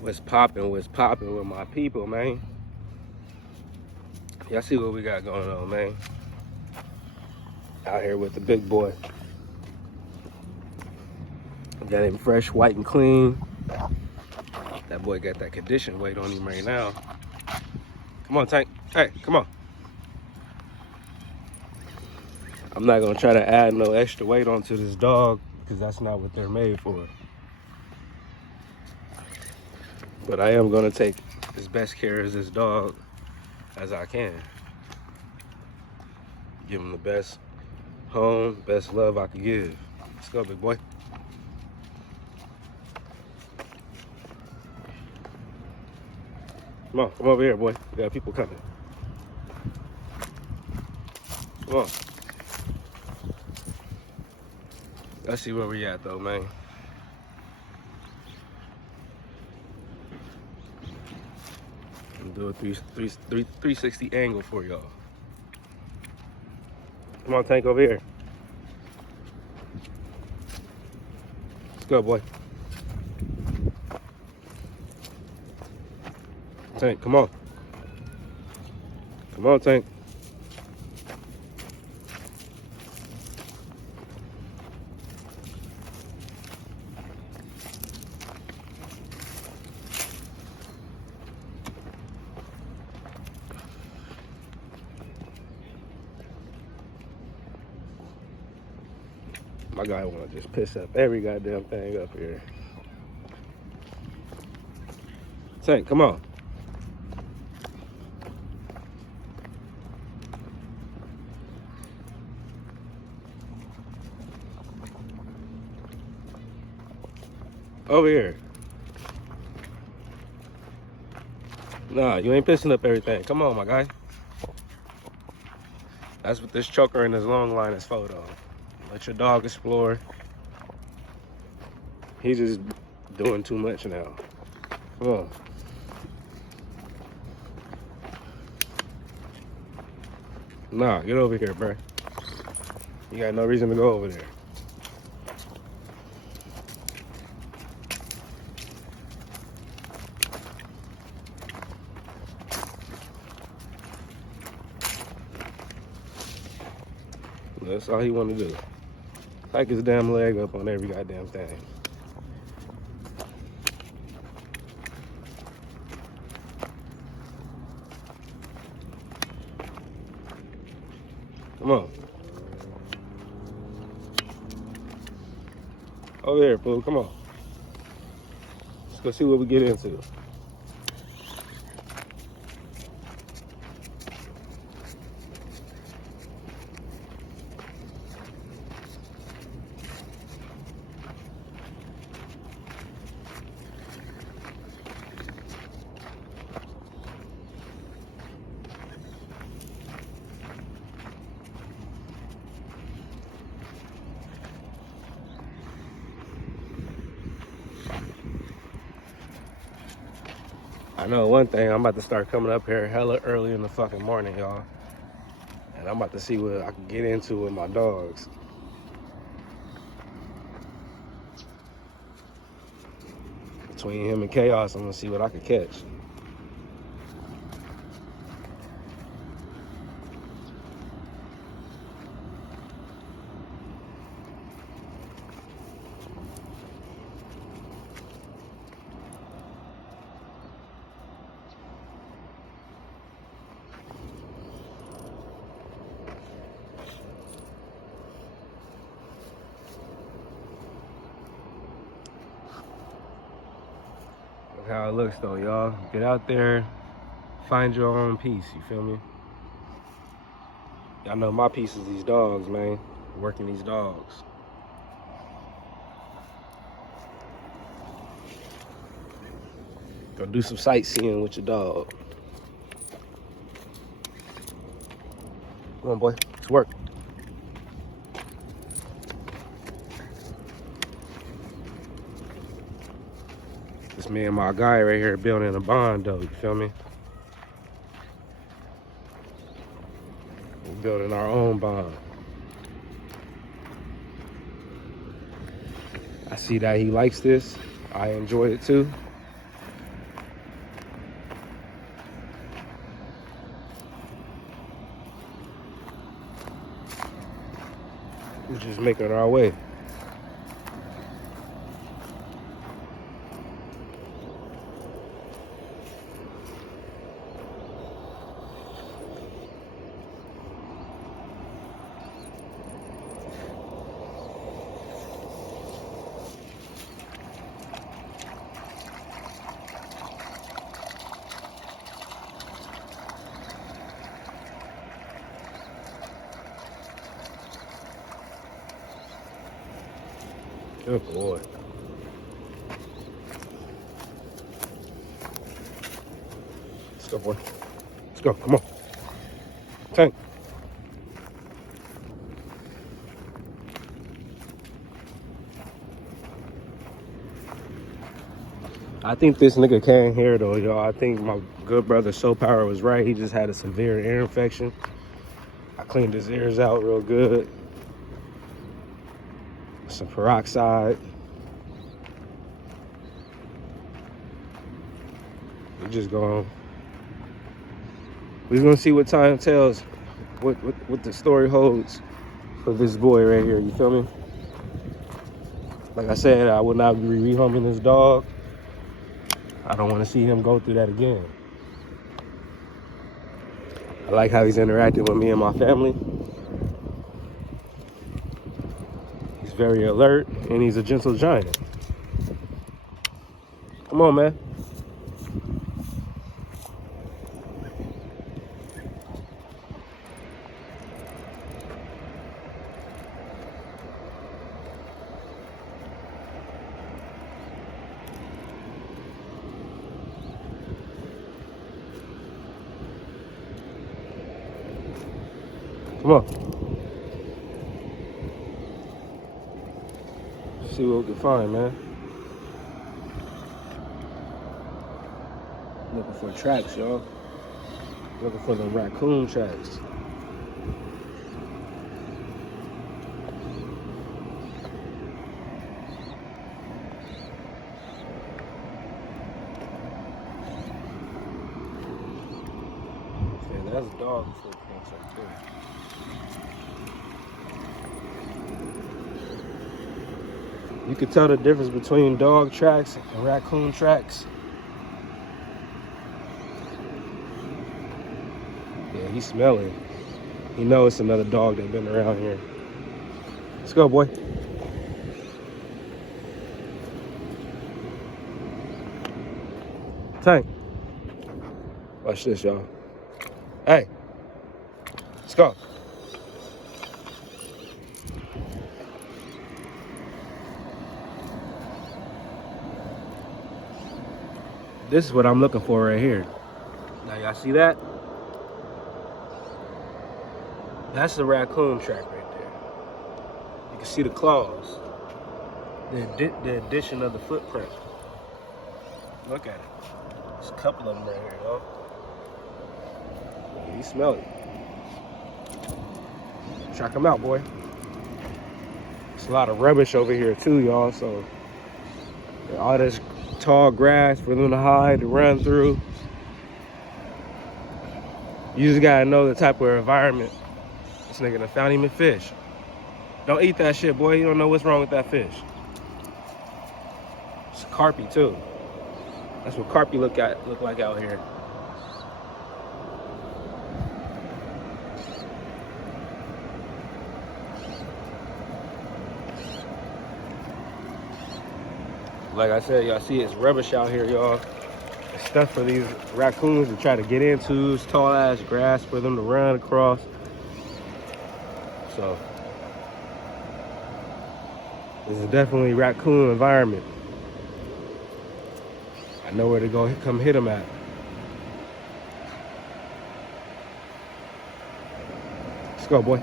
What's popping with my people, man? Y'all see what we got going on, man? Out here with the big boy. Got him fresh, white, and clean. That boy got that condition weight on him right now. Come on, Tank. Hey, come on. I'm not gonna try to add no extra weight onto this dog because that's not what they're made for. But I am gonna take as best care of this dog as I can. Give him the best home, best love I can give. Let's go, big boy. Come on, come over here, boy. We got people coming. Come on. Let's see where we at though, man. I'm do a 360 angle for y'all. Come on, Tank, over here. Let's go, boy. Tank, come on. Come on, Tank. My guy wanna just piss up every goddamn thing up here. Tank, come on. Over here. Nah, you ain't pissing up everything. Come on, my guy. That's what this choker and this long line is for, though. Let your dog explore. He's just doing too much now. Come on. Nah, get over here, bro. You got no reason to go over there. That's all he want to do. Hike his damn leg up on every goddamn thing. Come on. Over here, fool. Come on. Let's go see what we get into. I know one thing, I'm about to start coming up here hella early in the fucking morning, y'all. And I'm about to see what I can get into with my dogs. Between him and Chaos, I'm gonna see what I can catch. Look how it looks though, y'all. Get out there, find your own peace, you feel me? Y'all know my piece is these dogs, man. Working these dogs. Go do some sightseeing with your dog. Come on, boy. Let's work. It's me and my guy right here building a bond, though. You feel me? We're building our own bond. I see that he likes this. I enjoy it too. We're just making our way. Good boy. Let's go, boy. Let's go. Come on. Tank. I think this nigga came here though, y'all. I think my good brother Soul Power was right. He just had a severe ear infection. I cleaned his ears out real good. Some peroxide. We're just going. We're gonna see what time tells, what the story holds for this boy right here. You feel me? Like I said, I would not be rehoming this dog. I don't want to see him go through that again. I like how he's interacting with me and my family. He's very alert and he's a gentle giant. Come on, man. Come on. See what we can find, man. Looking for tracks, y'all. Looking for the raccoon tracks. Okay, that's dog footprints right there. You can tell the difference between dog tracks and raccoon tracks. Yeah, he's smelling. He knows it's another dog that's been around here. Let's go, boy. Tank. Watch this, y'all. Hey. Let's go. This is what I'm looking for right here. Now, y'all see that? That's the raccoon track right there. You can see the claws. The addition of the footprint. Look at it. There's a couple of them right here, y'all. You smell it. Check them out, boy. There's a lot of rubbish over here too, y'all. So all this tall grass for them to hide, to run through. You just gotta know the type of environment. This nigga done found him a fish. Don't eat that shit, boy. You don't know what's wrong with that fish. It's a carpy too. That's what carpy look like out here. Like I said, y'all see it's rubbish out here, y'all. It's stuff for these raccoons to try to get into. It's tall ass grass for them to run across. So this is definitely a raccoon environment. I know where to go come hit them at. Let's go, boy.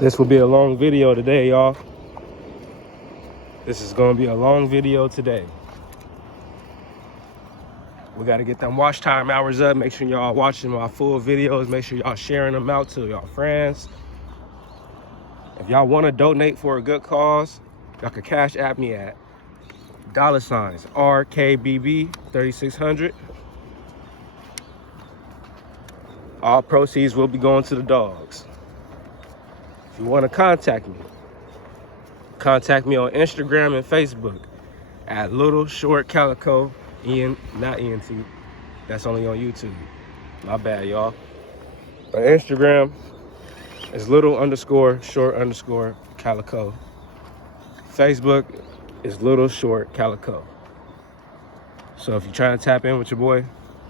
This will be a long video today, y'all. This is gonna be a long video today. We gotta get them watch time hours up. Make sure y'all watching my full videos. Make sure y'all sharing them out to y'all friends. If y'all wanna donate for a good cause, y'all can cash app me at $RKBB 3600. All proceeds will be going to the dogs. If you want to contact me on Instagram and Facebook at Little Short Calico, not ENT. That's only on YouTube. My bad, y'all. On Instagram is Little_Short_Calico. Facebook is Little Short Calico. So if you're trying to tap in with your boy,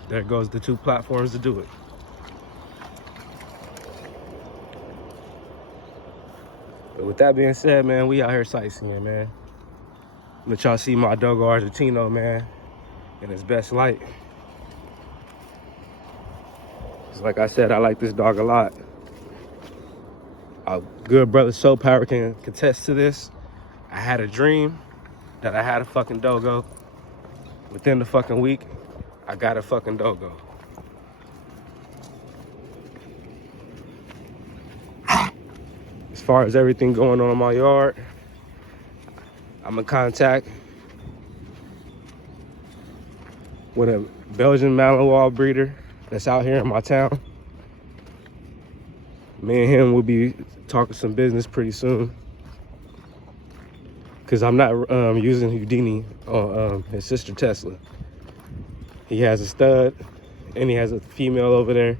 there goes the 2 platforms to do it. But with that being said, man, we out here sightseeing, man. Let y'all see my Dogo Argentino, man, in his best light. 'Cause like I said, I like this dog a lot. Our good brother Soul Power can contest to this. I had a dream that I had a fucking Dogo. Within the fucking week, I got a fucking Dogo. As far as everything going on in my yard, I'm in contact with a Belgian Malinois breeder that's out here in my town. Me and him will be talking some business pretty soon. Cause I'm not using Houdini on his sister Tesla. He has a stud and he has a female over there,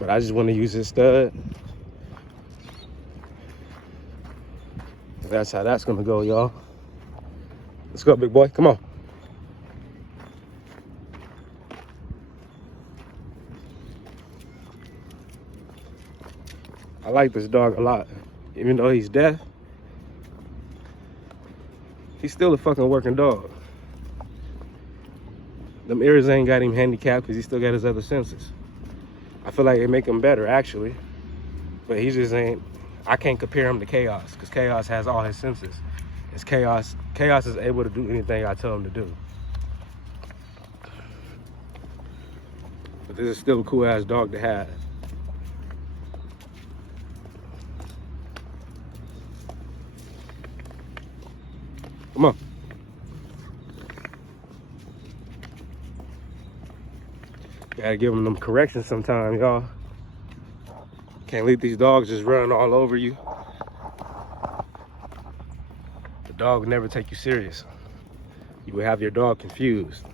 but I just want to use his stud. That's how that's gonna go, y'all. Let's go, big boy, come on. I like this dog a lot. Even though he's deaf, he's still a fucking working dog. Them ears ain't got him handicapped because he still got his other senses. I feel like it make him better, actually. But he just ain't, I can't compare him to Chaos because Chaos has all his senses. It's Chaos is able to do anything I tell him to do. But this is still a cool ass dog to have. Come on. Gotta give them corrections sometime, y'all. Can't leave these dogs just running all over you. The dog will never take you serious. You will have your dog confused.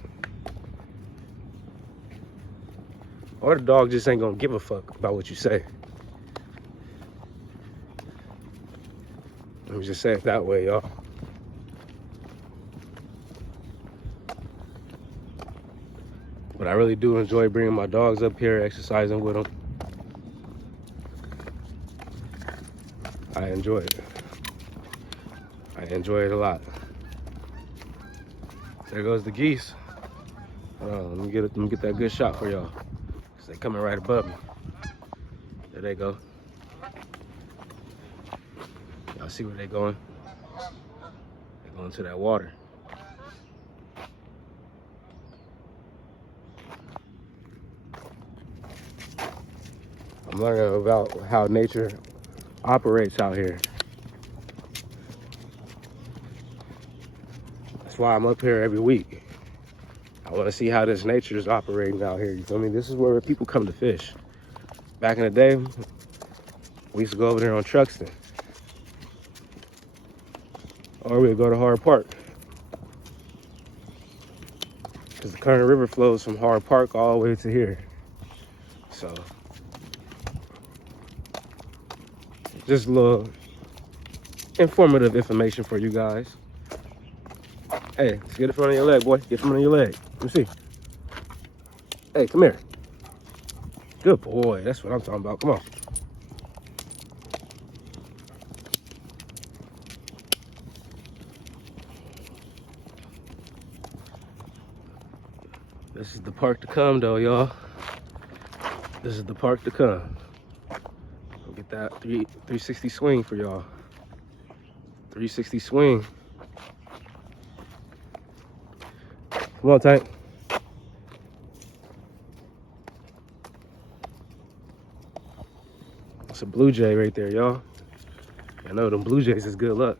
Or the dog just ain't gonna give a fuck about what you say. Let me just say it that way, y'all. But I really do enjoy bringing my dogs up here, exercising with them. I enjoy it. I enjoy it a lot. There goes the geese. Let me get that good shot for y'all. Cause they coming right above me. There they go. Y'all see where they going? They're going to that water. I'm learning about how nature operates out here. That's why I'm up here every week. I want to see how this nature is operating out here. You feel me? This is where people come to fish. Back in the day, we used to go over there on Truxton. Or we'd go to Hard Park. Because the Current River flows from Hard Park all the way to here. So, just a little informative information for you guys. Hey, let's get in front of your leg, boy. Get in front of your leg. Let me see. Hey, come here. Good boy. That's what I'm talking about. Come on. This is the park to come, though, y'all. This is the park to come. I'll get that 360 swing for y'all. 360 swing. Come on, Tank. That's a blue jay right there, y'all. I know them blue jays is good luck.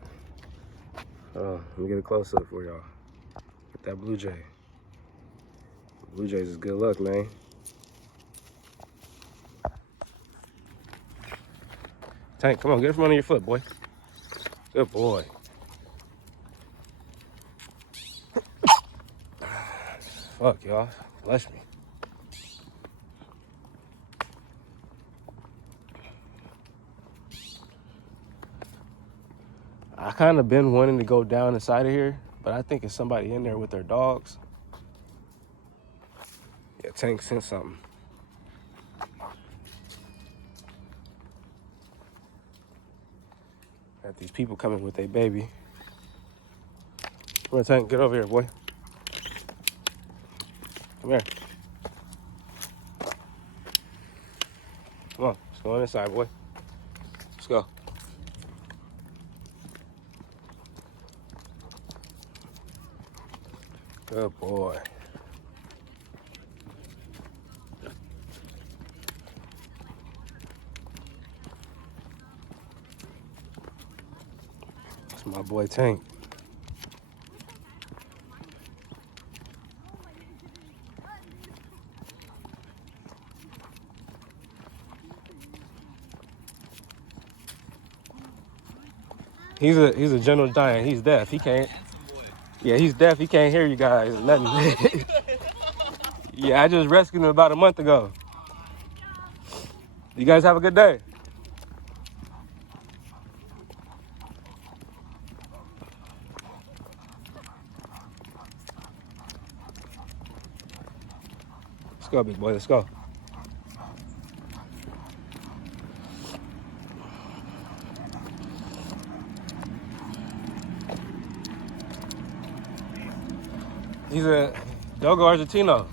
Let me get a close up for y'all. Get that blue jay. Blue jays is good luck, man. Tank, come on, get from under your foot, boy. Good boy. Fuck, y'all. Bless me. I kind of been wanting to go down inside of here, but I think it's somebody in there with their dogs. Yeah, Tank sent something. Got these people coming with their baby. Come on, Tank, get over here, boy. Come here. Come on, let's go on inside, boy. Let's go. Good boy. That's my boy Tank. He's a gentle giant. He's deaf. He can't. Yeah, he's deaf. He can't hear you guys. Nothing. Yeah, I just rescued him about a month ago. You guys have a good day. Let's go, big boy. Let's go. He's a Dogo Argentino.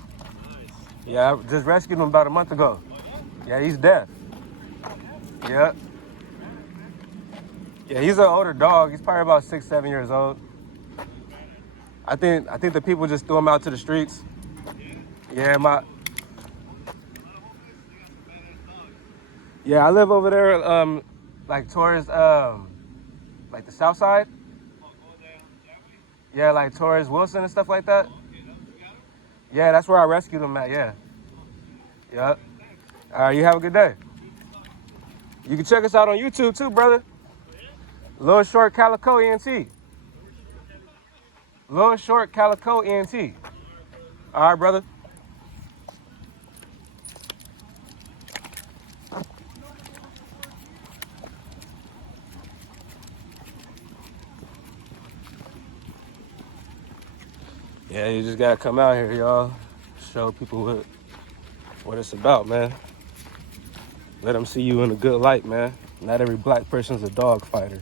Yeah, I just rescued him about a month ago. Yeah, he's deaf. Yeah. Yeah, he's an older dog. He's probably about 6, 7 years old. I think the people just threw him out to the streets. Yeah, Yeah, I live over there, like towards like the south side. Yeah, like towards Wilson and stuff like that. Yeah, that's where I rescued him at, yeah. Yeah. All right, you have a good day. You can check us out on YouTube too, brother. Little Short Calico ENT. Little Short Calico ENT. All right, brother. Yeah, you just gotta come out here, y'all. Show people what it's about, man. Let them see you in a good light, man. Not every black person's a dog fighter.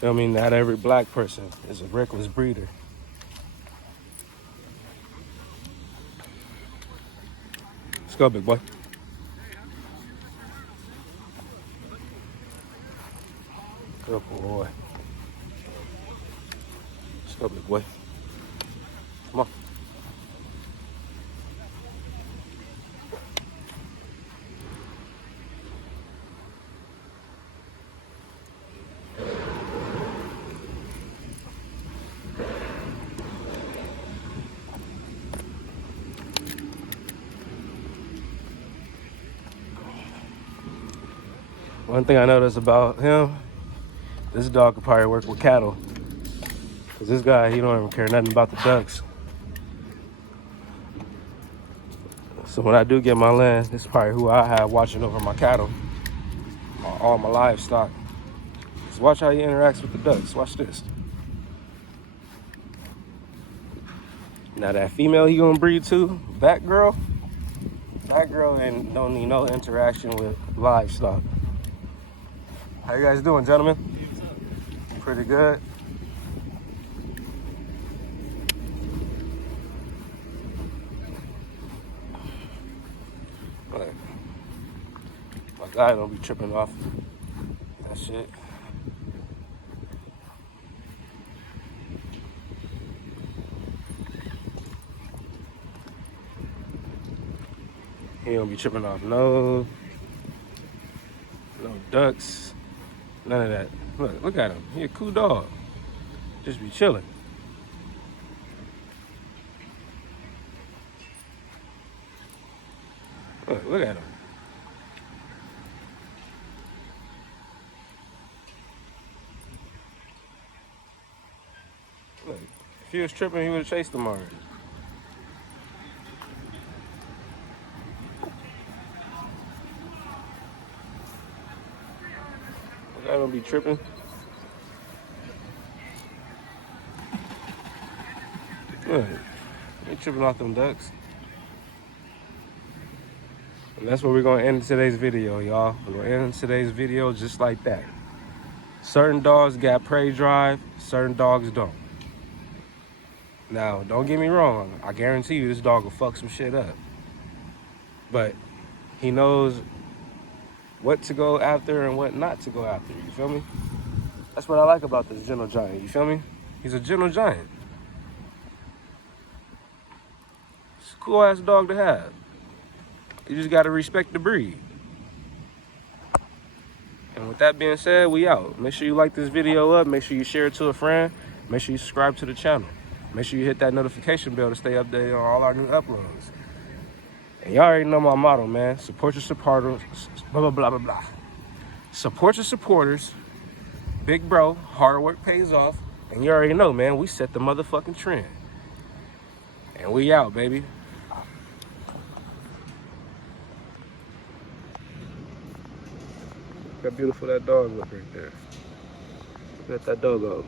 Feel me? Not every black person is a reckless breeder. Let's go, big boy. Good boy. Let's go, big boy. Come on. One thing I noticed about him, this dog could probably work with cattle. Cause this guy, he don't even care nothing about the ducks. So when I do get my land, this is probably who I have watching over my cattle, all my livestock. Just watch how he interacts with the ducks. Watch this. Now that female he gonna breed to, that girl ain't don't need no interaction with livestock. How you guys doing, gentlemen? Pretty good. Like, my guy don't be tripping off that shit. He don't be tripping off no ducks, none of that. Look at him. He a cool dog. Just be chilling. Look at him. Look, if he was tripping, he would have chased him already. Look at him be tripping. Look, he tripping off them ducks. And that's where we're gonna end today's video, y'all. We're gonna end today's video just like that. Certain dogs got prey drive, certain dogs don't. Now, don't get me wrong, I guarantee you this dog will fuck some shit up. But he knows what to go after and what not to go after, you feel me? That's what I like about this gentle giant, you feel me? He's a gentle giant. It's a cool ass dog to have. You just gotta respect the breed. And with that being said, we out. Make sure you like this video up. Make sure you share it to a friend. Make sure you subscribe to the channel. Make sure you hit that notification bell to stay updated on all our new uploads. And y'all already know my motto, man. Support your supporters. Blah, blah, blah, blah, blah. Support your supporters. Big bro, hard work pays off. And you already know, man, we set the motherfucking trend. And we out, baby. Look how beautiful that dog look right there. Look at that doggo.